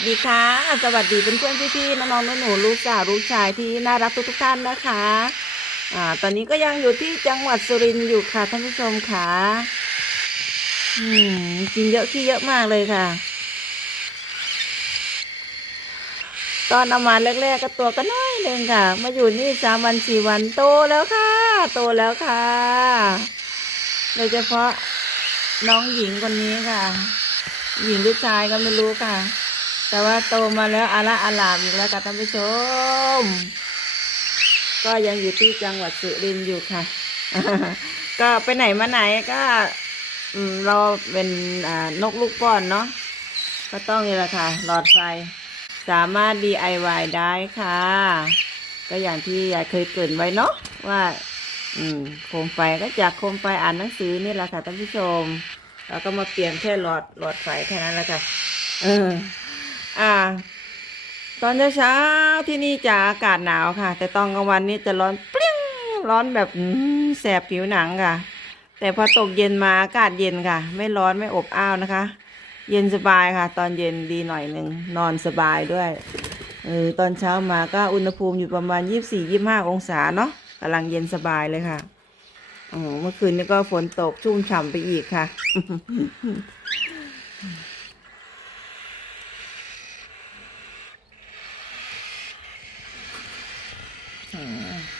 สดีค่ะ สวัสดีเพื่อนๆพี่ๆน้องๆหนูๆลูกสาวลูกชายที่น่ารักทุกๆท่านนะคะอ่าตอนนี้ก็ยังอยู่ที่จังหวัดสุรินทร์อยู่ค่ะท่านผู้ชมค่ะอืมกินเยอะขี้เยอะมากเลยค่ะ ตอนเอามาแรกๆก็ตัวก็น้อยเองค่ะ มาอยู่นี่สามวันสี่วันโตแล้วค่ะ โตแล้วค่ะโดยเฉพาะน้องหญิงคนนี้ค่ะ หญิงหรือชายก็ไม่รู้ค่ะ แต่ว่าโตมาแล้วอาละอาลามอีกแล้วค่ะท่านผู้ชม ก็ยังอยู่ที่จังหวัดสุรินทร์อยู่ค่ะ ก็ไปไหนมาไหนก็เราเป็นนกลูกป้อนเนาะก็ต้องนี่แหละค่ะ หลอดไฟสามารถ DIY ได้ค่ะ ก็อย่างที่ยายเคยเกรินไว้เนาะว่า อืมโคมไฟก็จากโคมไฟอ่านหนังสือนี่แหละค่ะท่านผู้ชมแล้วก็มาเปลี่ยนแค่หลอดหลอดไฟแค่นั้นแหละค่ะ เออ อ่า ตอนเช้าๆที่นี่จะอากาศหนาวค่ะ แต่ตอนกลางวันนี้จะร้อนเปรี้ยงร้อนแบบแสบผิวหนังค่ะ แต่พอตกเย็นมาอากาศเย็นค่ะ ไม่ร้อนไม่อบอ้าวนะคะ เย็นสบายค่ะ ตอนเย็นดีหน่อยหนึ่งนอนสบายด้วยเออตอนเช้ามาก็อุณหภูมิอยู่ประมาณยี่สี่ยี่ห้าองศาเนาะกำลังเย็นสบายเลยค่ะอ๋อเมื่อคืนนี้ก็ฝนตกชุ่มฉ่ำไปอีกค่ะ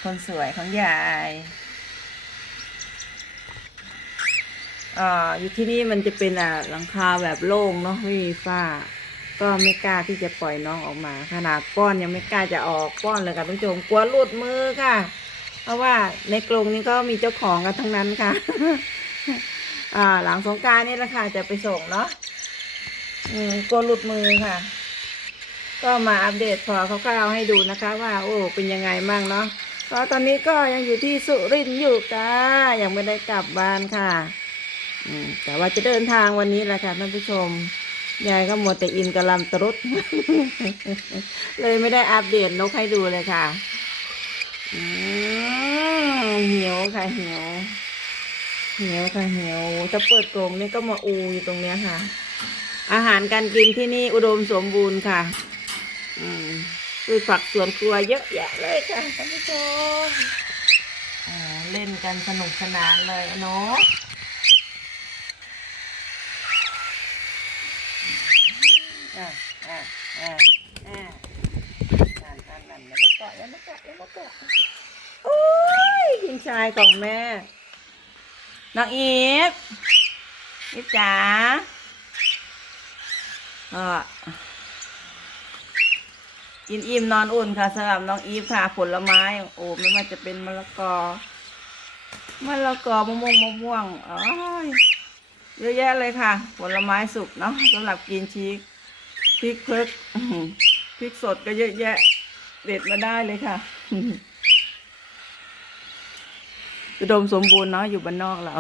คนสวยของยายอ่าอยู่ที่นี่มันจะเป็นอ่าหลังคาแบบโล่งเนาะไม่มีฝ้า ก็ไม่กล้าที่จะปล่อยน้องออกมา ขนาดป้อนยังไม่กล้าจะออกป้อนเลยค่ะท่านผู้ชมกลัวหลุดมือค่ะ เพราะว่าในกรงนี้ก็มีเจ้าของกันทั้งนั้นค่ะอ่า หลังสงการนี่แหละค่ะจะไปส่งเนาะอืมกลัวหลุดมือค่ะ ก็มาอัปเดตพอคร่าวๆให้ดูนะคะ ว่า โอ้เป็นยังไงบ้างเนาะ ก็ตอนนี้ก็ยังอยู่ที่สุรินทร์อยู่ค่ะ ยังไม่ได้กลับบ้านค่ะแต่ว่าจะเดินทางวันนี้แหละค่ะท่านผู้ชม ยายก็หมดแต่อินกระลำตรุดเลยไม่ได้อัปเดตนกให้ดูเลยค่ะเหียวค่ะเหียวเหียวค่ะเหียวถ้าเปิดกรงนี่ก็มาอูอยู่ตรงเนี้ยค่ะ อาหารการกินที่นี่อุดมสมบูรณ์ค่ะ อืม คือผักสวนครัวเยอะแยะเลยค่ะท่านผู้ชมเล่นกันสนุกสนานเลยเนาะอะอะอะอะนั่นนั่นนั่นอย่ามาเกาะอย่ามาเกาะอย่ามาเกาะโอ้ยกินชายของแม่ น้องอีฟอีฟจ๋าอะ กินอิ่มนอนอุ่นค่ะสำหรับน้องอีฟค่ะ ผลไม้ โอ้ไม่ว่าจะเป็นมะละกอมะละกอมะม่วงมะม่วงอ๋อเยอะแยะเลยค่ะ ผลไม้สุกเนาะสำหรับกินชีสพริกเพิกพริกสดก็เยอะแยะ เด็ดมาได้เลยค่ะอุดมสมบูรณ์เนาะอยู่บ้านนอกเรา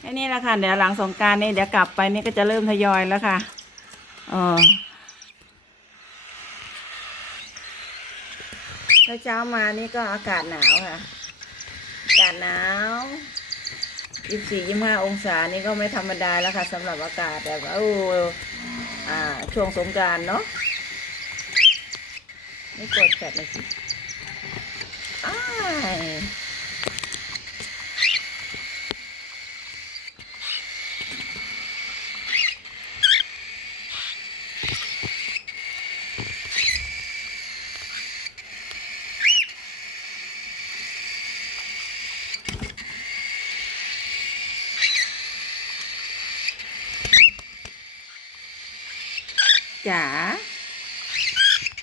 แค่ นี้แหละค่ะ เดี๋ยวหลังสงการนี่เดี๋ยวกลับไปนี่ก็จะเริ่มทยอยแล้วค่ะเออเช้ามานี่ก็อากาศหนาวค่ะ อากาศหนาวยี่สี่ยี่ห้าองศานี่ก็ไม่ธรรมดาแล้วค่ะสำหรับอากาศแบบว่าโอ้อ่า ช่วงสงการเนาะไม่กดแฟดเลยสิอ้าย จ๋า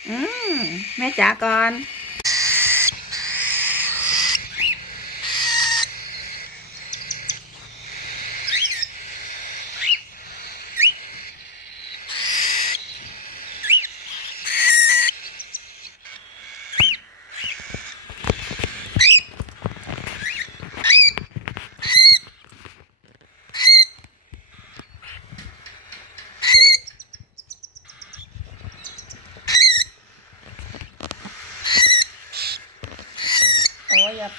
อืมแม่จ๋าก่อน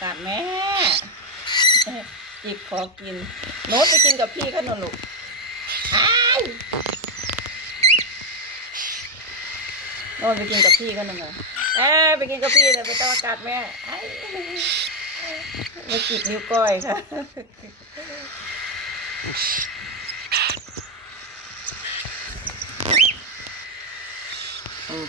กัดแม่จิบขอกิน โน้ตไปกินกับพี่ขาหน่อยลูกอ้ายโน้ตไปกินกับพี่ขาหน่อยค่ะเอ้ไปกินกับพี่เลยไปต้องอากาศแม่อ้ายมาจิบนิ้วก้อยค่ะอืม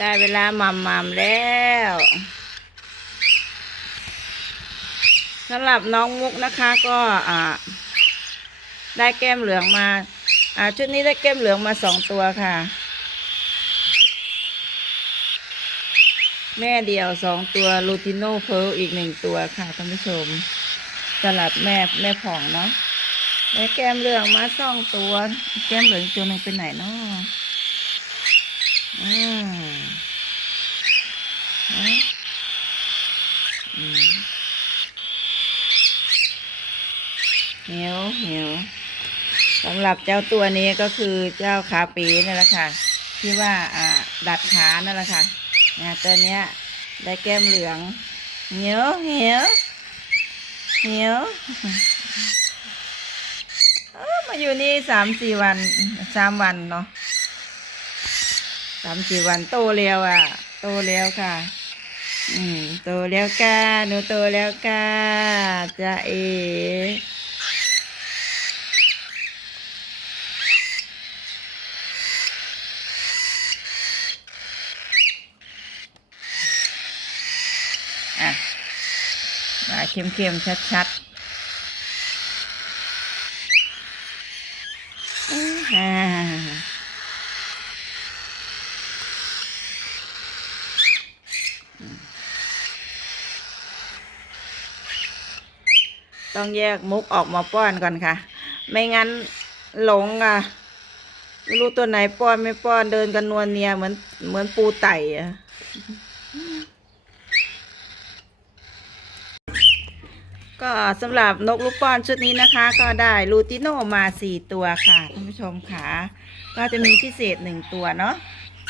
ได้เวลาหม่ำหม่ำแล้วสำหรับน้องมุกนะคะก็อ่าได้แก้มเหลืองมาอ่าชุดนี้ได้แก้มเหลืองมาสองตัวค่ะ แม่เดียวสองตัวลูติโนเพลอีกหนึ่งตัวค่ะท่านผู้ชมสลับแม่แม่ผ่องเนาะได้แก้มเหลืองมาสองตัว แก้มเหลืองตัวหนึ่งไปไหนเนาะอืมอืมอืม หิวเหิวสำหรับเจ้าตัวนี้ก็คือเจ้าคาปีนั่นแหละค่ะ ที่ว่าอ่าดัดขานั่นแหละค่ะนะตัวเนี้ยได้แก้มเหลืองเหิวเหิวหิวเอ้อมาอยู่นี่สามสี่วันสามวันเนาะสามสี่วันโตแล้วอะ โตแล้วค่ะ อืมโตแล้วก้าหนูโตแล้วก้าจะเอ มาเข้มๆ ชัดๆอ่าต้องแยกมุกออกมาป้อนก่อนค่ะ ไม่งั้นหลงอะ ไม่รู้ตัวไหนป้อนไม่ป้อนเดินกันนวลเนียเหมือนเหมือนปูไต่อะ ก็สำหรับนกลูกป้อนชุดนี้นะคะ ก็ได้ลูติโนมาสี่ตัวค่ะท่านผู้ชมค่ะ ก็จะมีพิเศษหนึ่งตัวเนาะ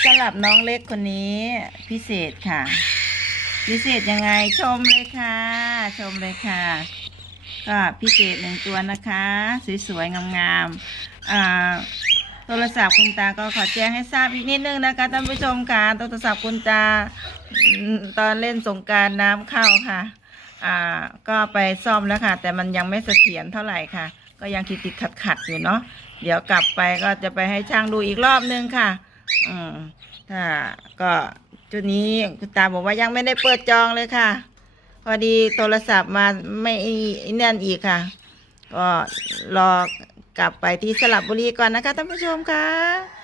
สำหรับน้องเล็กคนนี้พิเศษค่ะ พิเศษยังไงชมเลยค่ะ ชมเลยค่ะ ก็พิเศษหนึ่งตัวนะคะ สวยๆงามๆอ่าโทรศัพท์คุณตาก็ขอแจ้งให้ทราบอีกนิดนึงนะคะท่านผู้ชมค่ะโทรศัพท์คุณตาตอนเล่นสงการน้ำเข้าค่ะ อ่าก็ไปซ่อมแล้วค่ะ แต่มันยังไม่เสถียรเท่าไหร่ค่ะ ก็ยังติดติดขัดขัดๆอยู่เนาะเดี๋ยวกลับไปก็จะไปให้ช่างดูอีกรอบนึงค่ะ อืมถ้าก็จุดนี้คุณตาบอกว่ายังไม่ได้เปิดจองเลยค่ะ พอดีโทรศัพท์มาไม่ไอ้นั่นอีกค่ะ ก็รอกลับไปที่สลับบุรีก่อนนะคะท่านผู้ชมค่ะ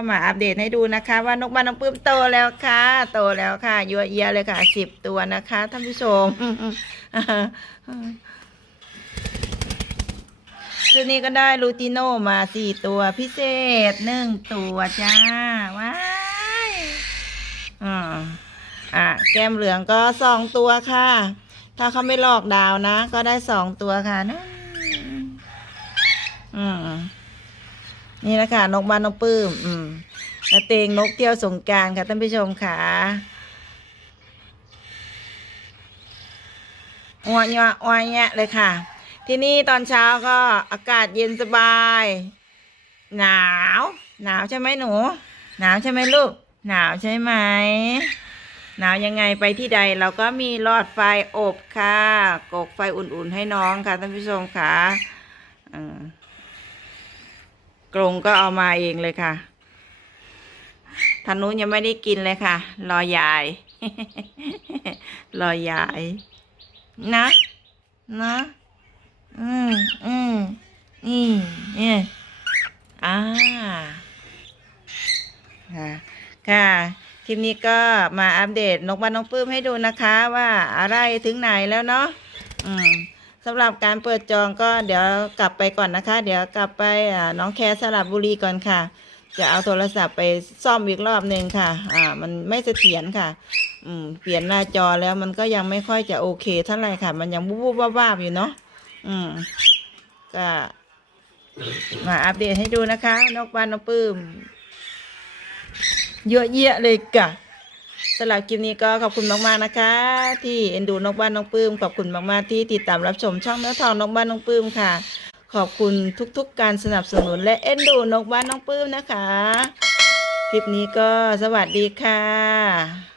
ก็มาอัปเดตให้ดูนะคะ ว่านกบ้านน้องปื้มโตแล้วค่ะ โตแล้วค่ะยัวเอียเลยค่ะสิบตัวนะคะท่านผู้ชมชุดนี้ก็ได้ลูติโนมาสี่ตัวพิเศษหนึ่งตัวจ้า ว้ายอ่าอะแก้มเหลืองก็สองตัวค่ะ ถ้าเขาไม่หลอกดาวนะ ก็ได้สองตัวค่ะนั่นอืม นี่นะคะนกบ้านนกปื้ม อืมแล้วเตงนกเที่ยวสงการค่ะท่านผู้ชมค่ะอวเนะอวเนะเลยค่ะ ที่นี่ตอนเช้าก็อากาศเย็นสบาย หนาว หนาวใช่ไหมหนู หนาวใช่ไหมลูก หนาวใช่ไหมหนาวยังไงไปที่ใดเราก็มีหลอดไฟอบค่ะกกไฟอุ่นๆให้น้องค่ะท่านผู้ชมค่ะอืม กรงก็เอามาเองเลยค่ะทางนู้นยังไม่ได้กินเลยค่ะ รอยาย รอยาย นะ นะ อืมอืมนี่เนี่ยอ่าค่ะค่ะคลิปนี้ก็มาอัปเดตนกบ้านน้องปื้มให้ดูนะคะ ว่าอะไรถึงไหนแล้วเนาะอืม สำหรับการเปิดจองก็เดี๋ยวกลับไปก่อนนะคะ เดี๋ยวกลับไปน้องแคสระบุรีก่อนค่ะ จะเอาโทรศัพท์ไปซ่อมอีกรอบหนึ่งค่ะ อ่า มันไม่เสถียรค่ะ อืม เปลี่ยนหน้าจอแล้วมันก็ยังไม่ค่อยจะโอเคเท่าไหร่ค่ะ มันยังวูบๆวาบๆอยู่เนาะ อืม ก็มาอัปเดตให้ดูนะคะ นกบ้านน้องปื้ม เยอะแยะเลยกะ สำหรับคลิปนี้ก็ขอบคุณมากๆนะคะ ที่เอ็นดูนกบ้านน้องปื้มขอบคุณมากๆที่ติดตามรับชมช่องเนื้อทองนกบ้านน้องปื้มค่ะ ขอบคุณทุกๆ การสนับสนุนและเอ็นดูนกบ้านน้องปื้มนะคะ คลิปนี้ก็สวัสดีค่ะ